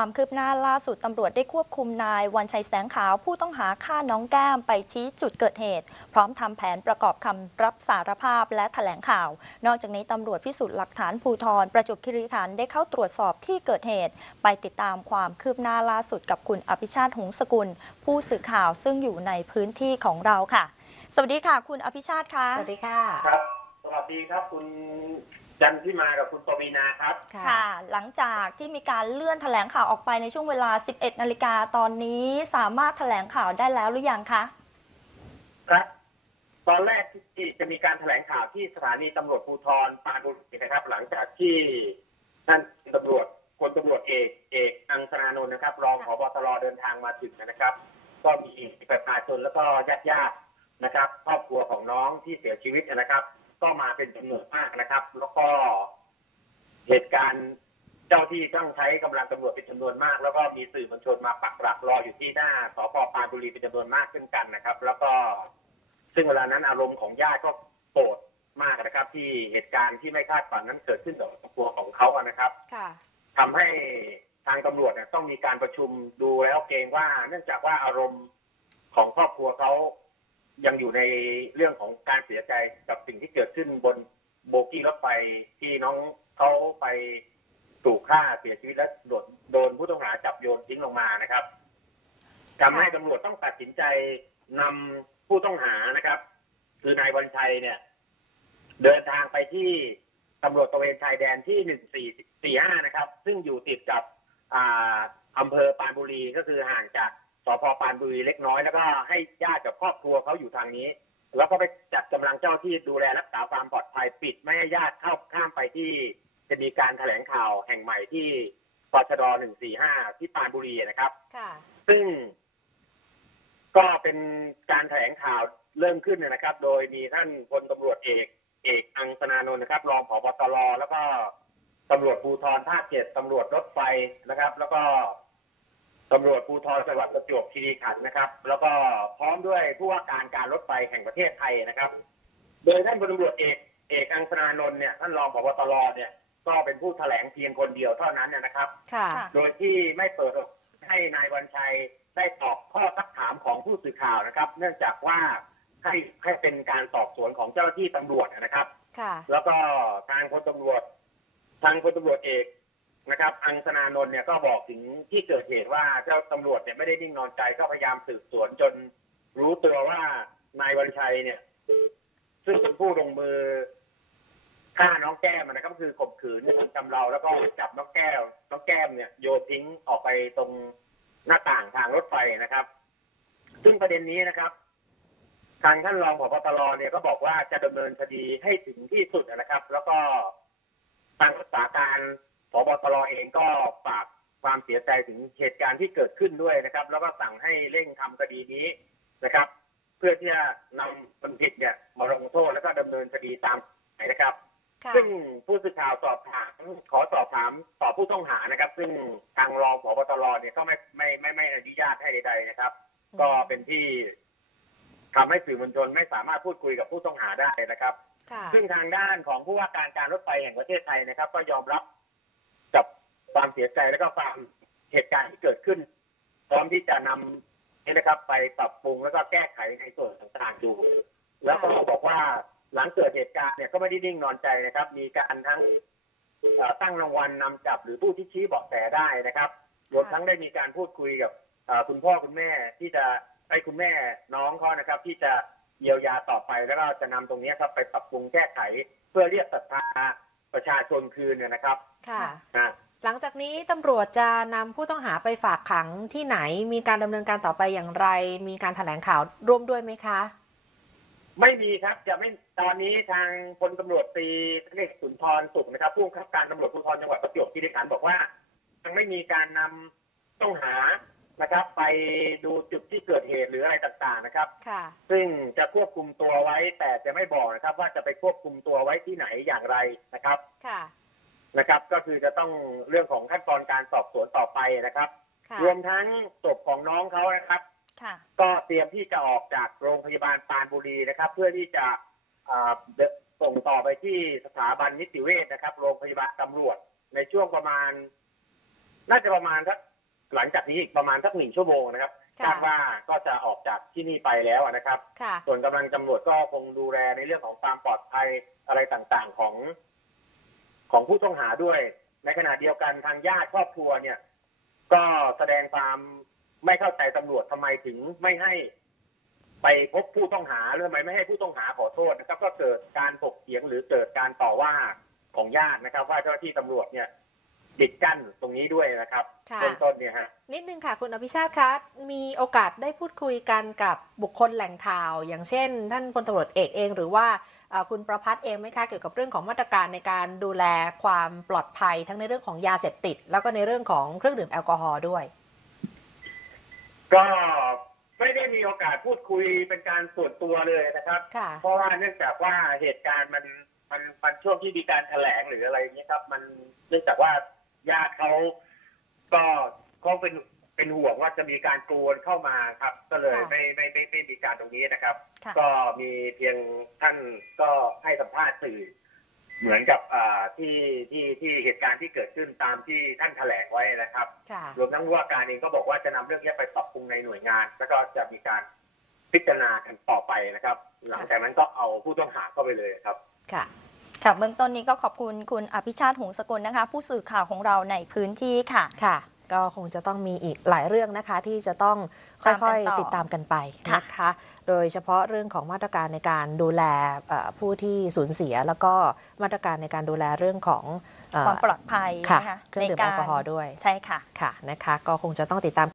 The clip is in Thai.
ความคืบหน้าล่าสุดตำรวจได้ควบคุมนาย วันชัยแสงขาวผู้ต้องหาฆ่าน้องแก้มไปชี้จุดเกิดเหตุ พร้อมทำแผนประกอบคำรับสารภาพและแถลงข่าว นอกจากนี้ตำรวจพิสูจน์หลักฐานภูธรประจวบคีรีขันธ์ได้เข้าตรวจสอบที่เกิดเหตุ ไปติดตามความคืบหน้าล่าสุดกับคุณอภิชาติหงสกุล ผู้สื่อข่าวซึ่งอยู่ในพื้นที่ของเราค่ะ สวัสดีค่ะ คุณอภิชาติค่ะสวัสดีค่ะครับสวัสดีครับคุณ จันทิมากับคุณปวีนาครับ ค่ะ หลังจากที่มีการเลื่อนแถลงข่าวออกไปในช่วงเวลา 11 นาฬิกาตอนนี้สามารถแถลงข่าวได้แล้วหรือยังคะ ครับ ตอนแรกที่จะมีการแถลงข่าวที่สถานีตำรวจภูธรปราณบุรีนะครับ หลังจากที่ท่านตำรวจพลตำรวจเอกเอกอังสนานนท์นะครับ รองผบตรเดินทางมาถึงนะครับ ก็มีประชาชนแล้วก็ญาติญาติๆนะครับ ครอบครัวของน้องที่เสียชีวิตนะครับ ก็มาเป็นจำนวนมากนะครับ แล้วก็เหตุการณ์เจ้าที่ต้องใช้กำลังตำรวจเป็นจำนวนมาก แล้วก็มีสื่อมวลชนมาปักหลักรออยู่ที่หน้าสพปรานบุรีเป็นจำนวนมากเช่นกันนะครับ แล้วก็ซึ่งเวลานั้นอารมณ์ของญาติก็โกรธมากนะครับ ที่เหตุการณ์ที่ไม่คาดฝันนั้นเกิดขึ้นกับครอบครัวของเขาอะนะครับค่ะทำให้ทางตำรวจเนี่ยต้องมีการประชุมดูแล้วเกรงว่า เนื่องจากว่าอารมณ์ของครอบครัวเขา ยังอยู่ในเรื่องของการเสียใจกับสิ่งที่เกิดขึ้นบนโบกี้รถไฟที่น้องเขาไปถูกฆ่าเสียชีวิตและโดนโดนผู้ต้องหาจับโยนทิ้งลงมานะครับทำให้ตำรวจต้องตัดสินใจนำผู้ต้องหานะครับ คือนายวันชัยเนี่ย เดินทางไปที่ตำรวจตระเวนชายแดนที่หนึ่งสี่สี่ห้านะครับ ซึ่งอยู่ติดกับอ่าอำเภอปานบุรีก็คือห่างจาก สพปรานบุรีเล็กน้อยแล้วก็ให้ญาติกับครอบครัวเขาอยู่ทางนี้ แล้วก็ไปจัดกำลังเจ้าที่ดูแลรักษาความปลอดภัยปิดไม่ให้ญาติเข้าข้ามไปที่จะมีการแถลงข่าวแห่งใหม่ที่ปชดหนึ่งสี่ห้าที่ปรานบุรีนะครับค่ะซึ่ง ก็เป็นการแถลงข่าวเริ่มขึ้นเนยนะครับ โดยมีท่านพลตำรวจเอก เอกอังสนานนท์นะครับ รองผบตรแล้วก็ตำรวจภูธรภาคเจ็ดตำรวจรถไฟนะครับ แล้วก็ ตำรวจภูธรจังหวัดประจวบคีรีขันธ์นะครับ แล้วก็พร้อมด้วยผู้ว่าการการรถไฟแห่งประเทศไทยนะครับ โดยท่านพลตำรวจเอกเอกอังสนานนท์เนี่ยท่านรองผบตรเนี่ย ก็เป็นผู้แถลงเพียงคนเดียวเท่านั้นนะครับ ค่ะค่ะโดยที่ไม่เปิดโอกาสให้นายวันชัยได้ตอบข้อสักถามของผู้สื่อข่าวนะครับ เนื่องจากว่าให้ให้เป็นการสอบสวนของเจ้าหน้าที่ตำรวจนะครับ ค่ะ แล้วก็ทางพลตำรวจ ทางพลตำรวจเอก นะครับ อังสนานนท์เนี่ยก็บอกถึงที่เกิดเหตุว่าเจ้าตำรวจเนี่ยไม่ได้นิ่งนอนใจก็พยายามสืบสวนจนรู้ตัวว่านายวันชัยเนี่ย ซึ่งเป็นผู้ลงมือฆ่าน้องแก้มนะครับก็คือข่มขืนจำเราแล้วก็จับน้องแก้วน้องแก้มเนี่ยโยนทิ้งออกไปตรงหน้าต่างทางรถไฟนะครับ ซึ่งประเด็นนี้นะครับ ทางท่านรองผบตรเนี่ยก็บอกว่าจะดำเนินคดีให้ถึงที่สุดนะครับ แล้วก็ทางรักษาการ บตรเองก็ฝากความเสียใจถึงเหตุการณ์ที่เกิดขึ้นด้วยนะครับ แล้วก็สั่งให้เร่งทำคดีนี้นะครับ เพื่อที่จะนำคนผิดเนี่ยมาลงโทษแล้วก็ดำเนินคดีตามกฎหมายนะครับค่ะซึ่งผู้สื่อข่าวสอบถามขอสอบถามต่อผู้ต้องหานะครับ ซึ่งทางรองผบตรเนี่ยก็ไม่ไม่ไม่ไม่อนุญาตให้ใด ๆนะครับ ก็เป็นที่ทำให้สื่อมวลชนไม่สามารถพูดคุยกับผู้ต้องหาได้นะครับค่ะซึ่งทางด้านของผู้ว่าการการรถไฟแห่งประเทศไทยนะครับ ก็ยอมรับกับ ความเสียใจและก็ความเหตุการณ์ที่เกิดขึ้น พร้อมที่จะนำนี่นะครับ ไปปรับปรุงแล้วก็แก้ไขในส่วนต่างๆดู แล้วก็บอกว่าหลังเกิดเหตุการณ์เนี่ยก็ไม่ได้นิ่งนอนใจนะครับ มีการทั้งเอ่อตั้งรางวัลนำจับหรือผู้ที่ชี้เบาะแสได้นะครับรวมทั้งได้มีการพูดคุยกับเอ่อคุณพ่อคุณแม่ที่จะให้คุณแม่น้องเขานะครับ ที่จะเยียวยาต่อไปแล้วก็จะนำตรงนี้ครับไปปรับปรุงแก้ไขเพื่อเรียกศรัทธาประชาชนคืนเนี่ยนะครับ ค่ะนะ หลังจากนี้ตำรวจจะนำผู้ต้องหาไปฝากขังที่ไหน มีการดำเนินการต่อไปอย่างไร มีการแถลงข่าวร่วมด้วยไหมคะ ไม่มีครับจะไม่ตอนนี้ทางพลตำรวจตรีเอกสุนทรสุขนะครับผู้บังคับการตำรวจภูธรจังหวัดประจวบคีรีขันธ์บอกว่ายังไม่มีการนำต้องหานะครับ ไปดูจุดที่เกิดเหตุหรืออะไรต่างๆนะครับ ค่ะ ซึ่งจะควบคุมตัวไว้แต่จะไม่บอกนะครับ ว่าจะไปควบคุมตัวไว้ที่ไหนอย่างไรนะครับ ค่ะ นะครับ ก็คือจะต้องเรื่องของขั้นตอนการสอบสวนต่อไปนะครับ ค่ะรวมทั้งศพของน้องเขานะครับ ค่ะก็เตรียมที่จะออกจากโรงพยาบาลปรานบุรีนะครับ เพื่อที่จะอ่าเดินส่งต่อไปที่สถาบันนิติเวชนะครับ โรงพยาบาลตำรวจในช่วงประมาณ น่าจะประมาณสักหลังจากนี้อีกประมาณสักหนึ่งชั่วโมงนะครับค่ะคาดว่าก็จะออกจากที่นี่ไปแล้วนะครับ ค่ะ ส่วนกำลังตำรวจก็คงดูแลในเรื่องของความปลอดภัยอะไรต่างๆ ของ ของผู้ต้องหาด้วย ในขณะเดียวกันทางญาติครอบครัวเนี่ย ก็แสดงความไม่เข้าใจตำรวจทำไมถึงไม่ให้ไปพบผู้ต้องหาหรือทำไมไม่ให้ผู้ต้องหาขอโทษนะครับ ก็เกิดการถกเถียงหรือเกิดการต่อว่าของญาตินะครับ ว่าเจ้าหน้าที่ตำรวจเนี่ย ปิดกั้นตรงนี้ด้วยนะครับค่ะเบื้องต้นเนี่ยฮะนิดนึงค่ะ คุณอภิชาติคะมีโอกาสได้พูดคุยกันกับบุคคลแหล่งข่าว อย่างเช่น ท่านพลตำรวจเอกเอง หรือว่าเอ่อคุณประพัฒน์เองไหมคะเกี่ยวกับเรื่องของมาตรการในการดูแลความปลอดภัยทั้งในเรื่องของยาเสพติด แล้วก็ในเรื่องของเครื่องดื่มแอลกอฮอล์ด้วย ก็ไม่ได้มีโอกาสพูดคุยเป็นการส่วนตัวเลยนะครับค่ะเพราะว่าเนื่องจากว่าเหตุการณ์มันมันมันช่วงที่มีการแถลงหรืออะไรอย่างเงี้ยครับ มันเนื่องจากว่า ญาติเขาก็เขาเป็นเป็นห่วงว่าจะมีการกรวนเข้ามาครับ ก็เลยค่ะ ไม่ไม่ไม่ไม่มีการตรงนี้นะครับ ค่ะ ก็มีเพียงท่านก็ให้สัมภาษณ์สื่อ เหมือนกับอ่าที่ที่ที่เหตุการณ์ที่เกิดขึ้นตามที่ท่านแถลงไว้นะครับ ค่ะ รวมทั้งผู้ว่าการเองก็บอกว่าจะนำเรื่องนี้ไปปรับปรุงในหน่วยงาน แล้วก็จะมีการพิจารณากันต่อไปนะครับ หลังจากนั้นก็เอาผู้ต้องหาเข้าไปเลยครับ ค่ะ ค่ะเบื้องต้นนี้ก็ขอบคุณคุณอภิชาติหงสกุลนะคะ ผู้สื่อข่าวของเราในพื้นที่ค่ะค่ะ ก็คงจะต้องมีอีกหลายเรื่องนะคะ ที่จะต้องค่ตามกัอยนต่อๆติดตามกันไปค่ะนะคะ โดยเฉพาะเรื่องของมาตรการในการดูแลเอ่อผู้ที่สูญเสีย แล้วก็มาตรการในการดูแลเรื่องของเอ่อความปลอดภัยค่ะนะคะเครื่องดื่มแอลกอฮอล์ด้วยใช่ค่ะค่ะนะคะ ก็คงจะต้องติดตาม